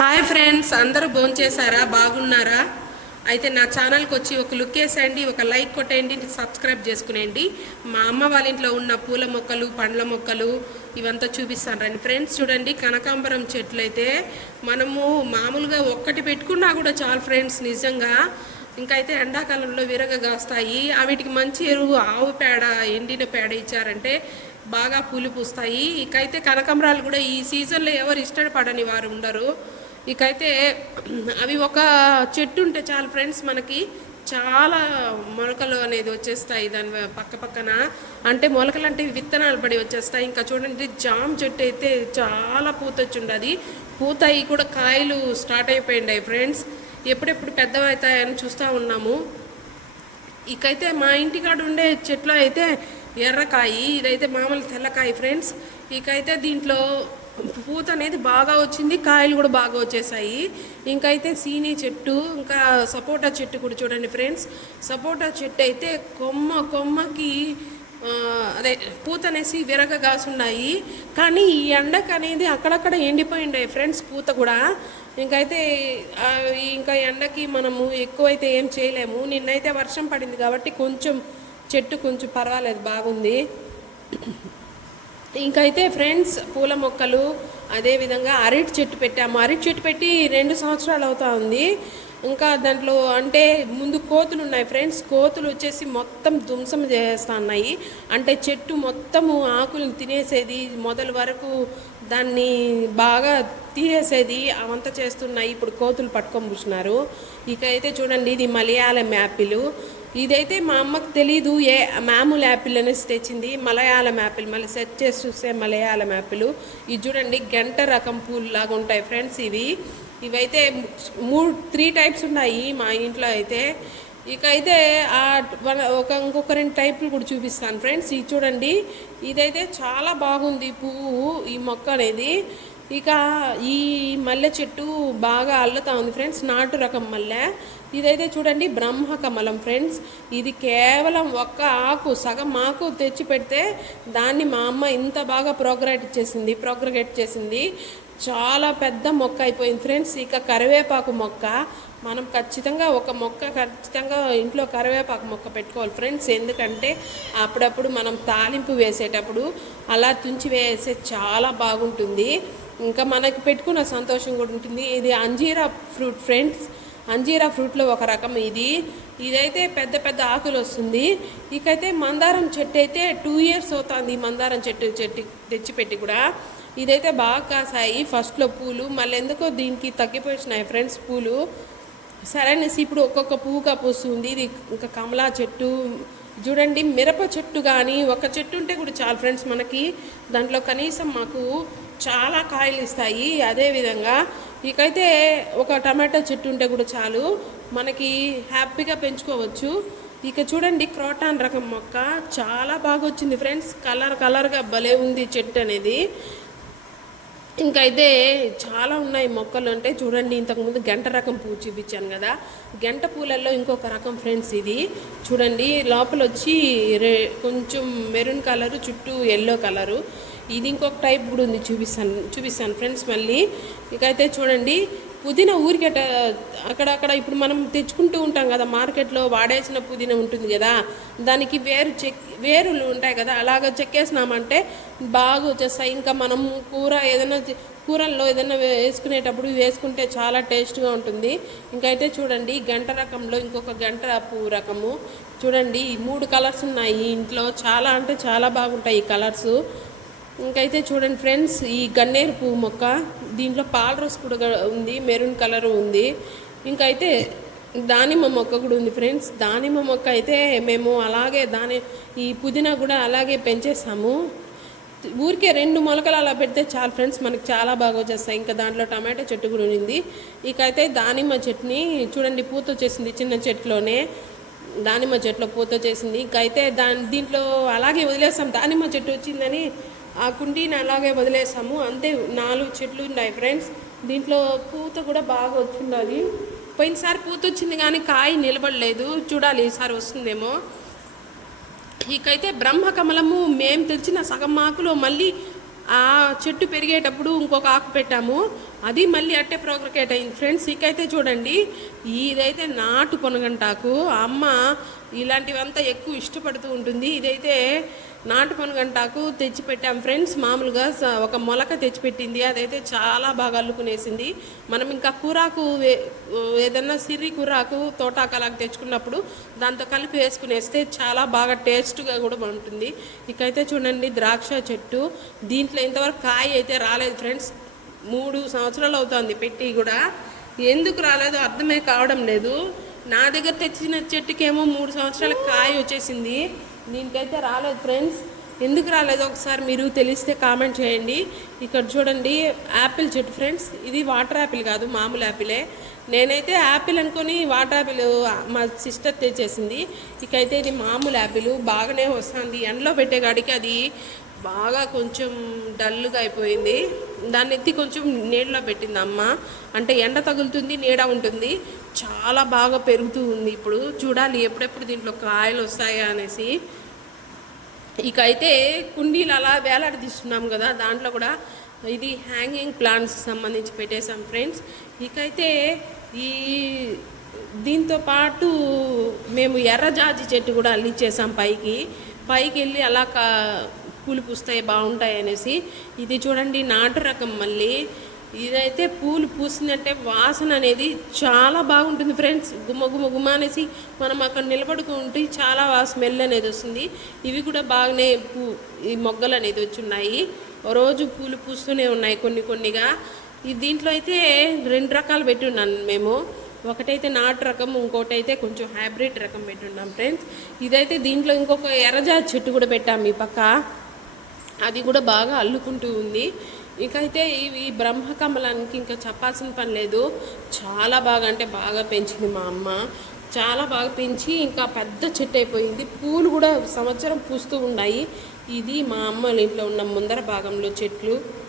Hi friends అందరూ భోంచేశారా బాగున్నారా? అయితే నా ఛానల్కి వచ్చి ఒక లుక్ వేసేయండి ఒక లైక్ కొట్టేయండి సబ్స్క్రైబ్ చేసుకునేయండి. మా అమ్మ వాళ్ళ ఇంట్లో ఉన్న పూల మొక్కలు పండ్ల మొక్కలు ఇవంతా చూపిస్తాను రండి ఫ్రెండ్స్. చూడండి కనకాంబరం చెట్లు అయితే మనము మామూలుగా ఒక్కటి పెట్టుకున్నా కూడా చాలు ఫ్రెండ్స్ నిజంగా. ఇంకా అయితే ఎండాకాలంలో విరగ కాస్తాయి. వీటికి మంచి ఎరువు ఆవు పేడ ఎండిన పేడ ఇచ్చారంటే బాగా పూలు పూస్తాయి. ఇకైతే కనకాంబరాలు కూడా ఈ సీజన్లో ఎవరు ఇష్టపడని వారు ఉండరు. ఇకైతే అవి ఒక చెట్టు ఉంటే చాలు ఫ్రెండ్స్ మనకి. చాలా మొలకలు అనేది వచ్చేస్తాయి దాని పక్క పక్కన. అంటే మొలకలు అంటే విత్తనాలు పడి వచ్చేస్తాయి. ఇంకా చూడండి జామ్ చెట్టు అయితే చాలా పూత వచ్చి పూత అయి కూడా కాయలు స్టార్ట్ అయిపోయిండాయి ఫ్రెండ్స్. ఎప్పుడెప్పుడు పెద్దవవుతాయని చూస్తూ ఉన్నాము. ఇకైతే మా ఇంటికాడ ఉండే చెట్లు అయితే ఎర్రకాయి ఇదైతే మామూలు తెల్లకాయ ఫ్రెండ్స్. ఇకైతే దీంట్లో పూత అనేది బాగా వచ్చింది కాయలు కూడా బాగా వచ్చేసాయి. ఇంకైతే సీనీ చెట్టు ఇంకా సపోటా చెట్టు కూడా చూడండి ఫ్రెండ్స్. సపోటా చెట్టు అయితే కొమ్మ కొమ్మకి అదే పూత అనేసి విరగ కాసున్నాయి. కానీ ఈ ఎండకు అనేది అక్కడక్కడ ఎండిపోయిండే ఫ్రెండ్స్ పూత కూడా. ఇంకైతే ఇంకా ఎండకి మనము ఎక్కువైతే ఏం చేయలేము. నిన్నైతే వర్షం పడింది కాబట్టి కొంచెం చెట్టు కొంచెం పర్వాలేదు బాగుంది. ఇంకైతే ఫ్రెండ్స్ పూల మొక్కలు అదేవిధంగా అరటి చెట్టు పెట్టాము. అరటి చెట్టు పెట్టి రెండు సంవత్సరాలు అవుతా ఉంది. ఇంకా దాంట్లో అంటే ముందు కోతులు ఉన్నాయి ఫ్రెండ్స్. కోతులు వచ్చేసి మొత్తం ధ్వంసం చేస్తా ఉన్నాయి. అంటే చెట్టు మొత్తము ఆకులను తినేసేది మొదలు వరకు దాన్ని బాగా తీసేసేది అవంతా చేస్తున్నాయి. ఇప్పుడు కోతులు పట్టుకొని కూర్చున్నారు. ఇక అయితే చూడండి ఇది మలయాళం యాపిల్. ఇదైతే మా అమ్మకు తెలీదు ఏ మామూలు యాపిల్ అనేసి తెచ్చింది. మలయాళం యాపిల్ మళ్ళీ సెర్చ్ చేసి చూస్తే మలయాళం యాపిల్. ఇది చూడండి గంట రకం పూలు లాగా ఉంటాయి ఫ్రెండ్స్ ఇవి. ఇవైతే మూడు త్రీ టైప్స్ ఉన్నాయి మా ఇంట్లో అయితే. ఇక అయితే ఒక ఇంకొక రెండు టైపులు కూడా చూపిస్తాను ఫ్రెండ్స్. ఇది చూడండి ఇదైతే చాలా బాగుంది పువ్వు ఈ మొక్క అనేది. ఇక ఈ మల్లె చెట్టు బాగా అల్లుతా ఉంది ఫ్రెండ్స్ నాటు రకం మల్లె. ఇదైతే చూడండి బ్రహ్మ కమలం ఫ్రెండ్స్. ఇది కేవలం ఒక్క ఆకు సగం ఆకు తెచ్చి పెడితే దాన్ని మా అమ్మ ఇంత బాగా ప్రోగ్రేట్ చేసింది ప్రోగ్రగేట్ చేసింది. చాలా పెద్ద మొక్క అయిపోయింది ఫ్రెండ్స్ ఇక కరివేపాకు మొక్క. మనం ఖచ్చితంగా ఒక మొక్క ఖచ్చితంగా ఇంట్లో కరివేపాకు మొక్క పెట్టుకోవాలి ఫ్రెండ్స్. ఎందుకంటే అప్పుడప్పుడు మనం తాలింపు వేసేటప్పుడు అలా తుంచి వేసే చాలా బాగుంటుంది. ఇంకా మనకి పెట్టుకున్న సంతోషం కూడా ఉంటుంది. ఇది అంజీరా ఫ్రూట్ ఫ్రెండ్స్ అంజీరా ఫ్రూట్లో ఒక రకం ఇది. ఇదైతే పెద్ద పెద్ద ఆకులు వస్తుంది. ఇకైతే మందారం చెట్టు అయితే టూ ఇయర్స్ అవుతుంది మందారం చెట్టు చెట్టు తెచ్చిపెట్టి కూడా. ఇదైతే బాగా కాసాయి ఫస్ట్లో పూలు. మళ్ళీ ఎందుకో దీనికి తగ్గిపోయినాయి ఫ్రెండ్స్ పూలు. సరే అనేసి ఇప్పుడు ఒక్కొక్క పువ్వుగా పూస్తుంది. ఇది ఇంకా కమలా చెట్టు. చూడండి మిరప చెట్టు కానీ ఒక చెట్టు ఉంటే కూడా చాలు ఫ్రెండ్స్ మనకి. దాంట్లో కనీసం మాకు చాలా కాయలు ఇస్తాయి అదేవిధంగా ఇకైతే ఒక టమాటో చెట్టు ఉంటే కూడా చాలు. మనకి హ్యాపీగా పెంచుకోవచ్చు. ఇక చూడండి క్రోటాన్ రకం మొక్క చాలా బాగా వచ్చింది ఫ్రెండ్స్. కలర్ కలర్గా భలే ఉంది చెట్టు అనేది. ఇంకైతే చాలా ఉన్నాయి మొక్కలు అంటే చూడండి ఇంతకుముందు గంట రకం పువ్వు చూపించాను కదా. గంట పూలల్లో ఇంకొక రకం ఫ్రెండ్స్ ఇది. చూడండి లోపల వచ్చి రే కొంచెం మెరూన్ కలరు చుట్టూ ఎల్లో కలరు. ఇది ఇంకొక టైప్ కూడా ఉంది చూపిస్తాను చూపిస్తాను ఫ్రెండ్స్ మళ్ళీ. ఇకైతే చూడండి పుదీనా ఊరికట అక్కడక్కడ ఇప్పుడు మనం తెచ్చుకుంటూ ఉంటాం కదా మార్కెట్లో వాడేసిన పుదీనా ఉంటుంది కదా దానికి వేరు చెక్ వేరులు ఉంటాయి కదా అలాగ చెక్కేసినామంటే బాగా వచ్చేస్తాయి. ఇంకా మనం కూర ఏదైనా కూరల్లో ఏదైనా వేసుకునేటప్పుడు వేసుకుంటే చాలా టేస్ట్గా ఉంటుంది. ఇంకైతే చూడండి గంట రకంలో ఇంకొక గంట పువ్వు రకము. చూడండి ఈ మూడు కలర్స్ ఉన్నాయి ఇంట్లో. చాలా అంటే చాలా బాగుంటాయి ఈ కలర్స్. ఇంకైతే చూడండి ఫ్రెండ్స్ ఈ గన్నేరు పువ్వు మొక్క దీంట్లో పాలరోస్ కూడా ఉంది మెరూన్ కలర్ ఉంది. ఇంకైతే దానిమ్మ మొక్క కూడా ఉంది ఫ్రెండ్స్. దానిమ్మ మొక్క అయితే మేము అలాగే దాని ఈ పుదీనా కూడా అలాగే పెంచేసాము ఊరికే రెండు మొలకలు అలా పెడితే చాలు ఫ్రెండ్స్ మనకు చాలా బాగా వచ్చేస్తాయి. ఇంకా దాంట్లో టమాటో చెట్టు కూడా ఉంది. ఇకైతే దానిమ్మ చెట్నీ చూడండి పూత వచ్చేసింది చిన్న చెట్టులోనే దానిమ్మ చెట్లో పూత వచ్చేసింది. ఇంకైతే దాని దీంట్లో అలాగే వదిలేస్తాం. దానిమ్మ చెట్టు వచ్చిందని ఆ కుండీని అలాగే వదిలేసాము. అంతే నాలుగు చెట్లు ఉన్నాయి ఫ్రెండ్స్. దీంట్లో పూత కూడా బాగా వచ్చిండాలి పోయినసారి పూత వచ్చింది కానీ కాయ నిలబడలేదు. చూడాలి ఈసారి వస్తుందేమో. ఇకైతే బ్రహ్మకమలము మేము తెచ్చిన సగం ఆకులో మళ్ళీ ఆ చెట్టు పెరిగేటప్పుడు ఇంకొక ఆకు పెట్టాము. అది మళ్ళీ అట్టే ప్రోగ్రకేట్ అయింది. ఫ్రెండ్స్ ఇకైతే చూడండి ఇదైతే నాటు పొనగంటాకు. అమ్మ ఇలాంటివంతా ఎక్కువ ఇష్టపడుతూ ఉంటుంది. ఇదైతే నాటు పొనగంటాకు తెచ్చిపెట్టాం. ఫ్రెండ్స్ మామూలుగా ఒక మొలక తెచ్చిపెట్టింది. అదైతే చాలా బాగా అల్లుకునేసింది. మనం ఇంకా కూరాకు ఏదన్నా సిర్రి కూరాకు తోటాకు అలాగ తెచ్చుకున్నప్పుడు దాంతో కలిపి వేసుకునేస్తే చాలా బాగా టేస్ట్గా కూడా ఉంటుంది. ఇకైతే చూడండి ద్రాక్ష చెట్టు. దీంట్లో ఇంతవరకు కాయ అయితే రాలేదు ఫ్రెండ్స్. మూడు సంవత్సరాలు అవుతుంది పెట్టి కూడా. ఎందుకు రాలేదో? అర్థమే కావడం లేదు. నా దగ్గర తెచ్చిన చెట్టుకేమో మూడు సంవత్సరాల కాయ వచ్చేసింది. దీనికైతే రాలేదు ఫ్రెండ్స్. ఎందుకు రాలేదు? ఒకసారి మీరు తెలిస్తే కామెంట్ చేయండి. ఇక్కడ చూడండి యాపిల్ చెట్టు ఫ్రెండ్స్. ఇది వాటర్ యాపిల్ కాదు మామూలు యాపిలే. నేనైతే యాపిల్ అనుకొని వాటర్ యాపిల్ మా సిస్టర్ తెచ్చేసింది. ఇకైతే ఇది మామూలు యాపిల్ బాగానే వస్తుంది. ఎండలో పెట్టే కాడికి అది బాగా కొంచెం డల్గా అయిపోయింది. దాన్ని ఎత్తి కొంచెం నీడలో పెట్టింది అమ్మ. అంటే ఎండ తగులుతుంది నీడ ఉంటుంది. చాలా బాగా పెరుగుతూ ఉంది ఇప్పుడు. చూడాలి ఎప్పుడెప్పుడు దీంట్లో కాయలు వస్తాయా అనేసి. ఇక అయితే కుండీలు అలా వేలాడదీస్తున్నాం కదా దాంట్లో కూడా ఇది హ్యాంగింగ్ ప్లాంట్స్ సంబంధించి పెట్టేశాం ఫ్రెండ్స్. ఇకైతే ఈ దీంతో పాటు మేము ఎర్రజాజి చెట్టు కూడా అల్లిచ్చేసాం పైకి. పైకి వెళ్ళి అలా కా పూలు పూస్తాయి బాగుంటాయి అనేసి. ఇది చూడండి నాటు రకం మళ్ళీ. ఇదైతే పూలు పూసిందంటే వాసన అనేది చాలా బాగుంటుంది ఫ్రెండ్స్. గుమ్మ గుమ్మ గుమ్మ అనేసి మనం అక్కడ నిలబడుకుంటే చాలా స్మెల్ అనేది వస్తుంది. ఇవి కూడా బాగానే పూ ఈ మొగ్గలు అనేది వచ్చి ఉన్నాయి. రోజు పూలు పూస్తూనే ఉన్నాయి కొన్ని కొన్నిగా. ఈ దీంట్లో అయితే రెండు రకాలు పెట్టున్నాను మేము. ఒకటైతే నాటు రకం ఇంకోటి అయితే కొంచెం హైబ్రిడ్ రకం పెట్టున్నాం ఫ్రెండ్స్. ఇదైతే దీంట్లో ఇంకొక ఎర్రజాతి చెట్టు కూడా పెట్టాము ఈ పక్క. అది కూడా బాగా అల్లుకుంటూ ఉంది. ఇంకైతే ఈ బ్రహ్మకమలానికి ఇంకా చెప్పాల్సిన పని లేదు. చాలా బాగా అంటే బాగా పెంచింది మా అమ్మ. చాలా బాగా పెంచి ఇంకా పెద్ద చెట్టు అయిపోయింది. పూలు కూడా సంవత్సరం పూస్తూ ఉన్నాయి. ఇది మా అమ్మ ఇంట్లో ఉన్న ముందర భాగంలో చెట్లు.